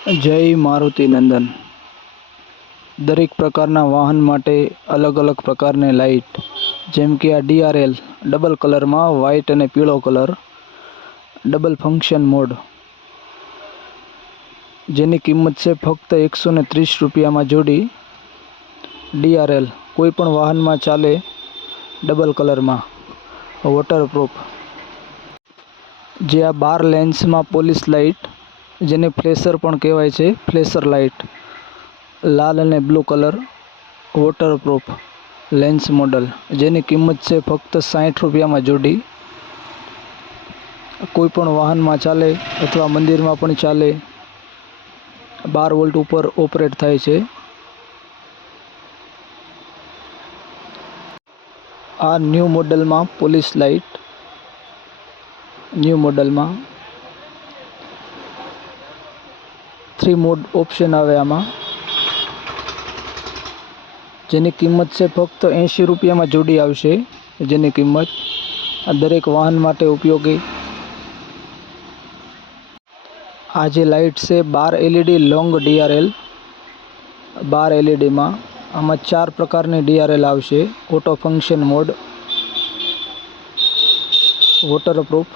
જય મારુતિ નંદન. દરેક પ્રકારના વાહન માટે અલગ અલગ પ્રકારની લાઇટ, જેમ કે આ DRL ડબલ કલરમાં વ્હાઇટ અને પીળો કલર, ડબલ ફંક્શન મોડ, જેની કિંમત છે ફક્ત 130 રૂપિયામાં જોડી. DRL કોઈ પણ વાહનમાં ચાલે, ડબલ કલરમાં, વોટરપ્રૂફ. જે આ 12 લેન્સમાં પોલીસ લાઇટ, જેને ફ્લેશર પણ કહેવાય છે, ફ્લેશર લાઇટ, લાલ અને blue colour, waterproof lens model, જેની કિંમત છે ફક્ત 60 રૂપિયામાં જોડી. કોઈ પણ વાહનમાં ચાલે અથવા મંદિરમાં પણ ચાલે. 12 વોલ્ટ ઉપર ઓપરેટ થાય છે. આ ન્યૂ મોડલમાં પોલીસ લાઇટ, ન્યૂ મોડલમાં 3 મોડ ઓપ્શન આવે આમાં, જેની કિંમત છે ફક્ત 80 રૂપિયામાં જોડી આવશે. જેની કિંમત આ દરેક વાહન માટે ઉપયોગી. આ જે લાઇટ છે 12 LED લોંગ DRL, 12 LEDમાં આમાં 4 પ્રકારની DRL આવશે. ઓટો ફંક્શન મોડ, વોટરપ્રૂફ,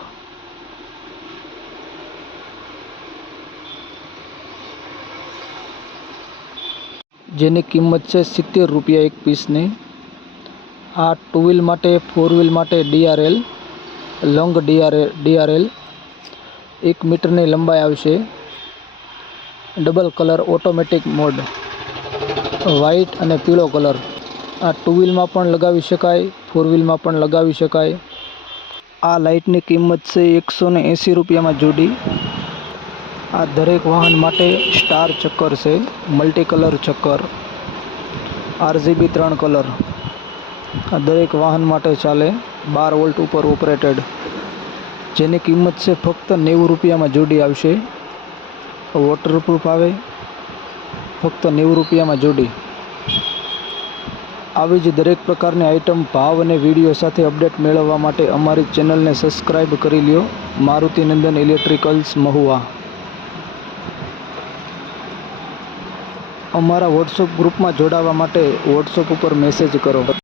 જેની કિંમત છે 70 રૂપિયા એક પીસની. આ 2 વ્હીલ માટે, 4 વ્હીલ માટે DRL, લોંગ DRL 1 મીટરની લંબાઈ આવશે. Double colour automatic mode, white અને પીળો કલર. આ 2 વ્હીલમાં પણ લગાવી શકાય, 4 વ્હીલમાં પણ લગાવી શકાય. આ લાઇટની કિંમત છે 180 રૂપિયામાં જોડી. આ દરેક વાહન માટે સ્ટાર ચક્કર છે, મલ્ટી કલર ચક્કર, RGB 3 કલર. આ દરેક વાહન માટે ચાલે, 12 વોલ્ટ ઉપર ઓપરેટેડ, જેની કિંમત છે ફક્ત 90 રૂપિયામાં જોડી આવશે. વોટરપ્રૂફ આવે, ફક્ત 90 રૂપિયામાં જોડી. આવી જ દરેક પ્રકારની આઇટમ, ભાવ અને વિડીયો સાથે અપડેટ મેળવવા માટે અમારી ચેનલને સબસ્ક્રાઈબ કરી લ્યો. મારુતિ નંદન ઇલેક્ટ્રિકલ્સ મહુવા. અમારા વોટ્સઅપ ગ્રુપમાં જોડાવા માટે વોટ્સઅપ ઉપર મેસેજ કરો.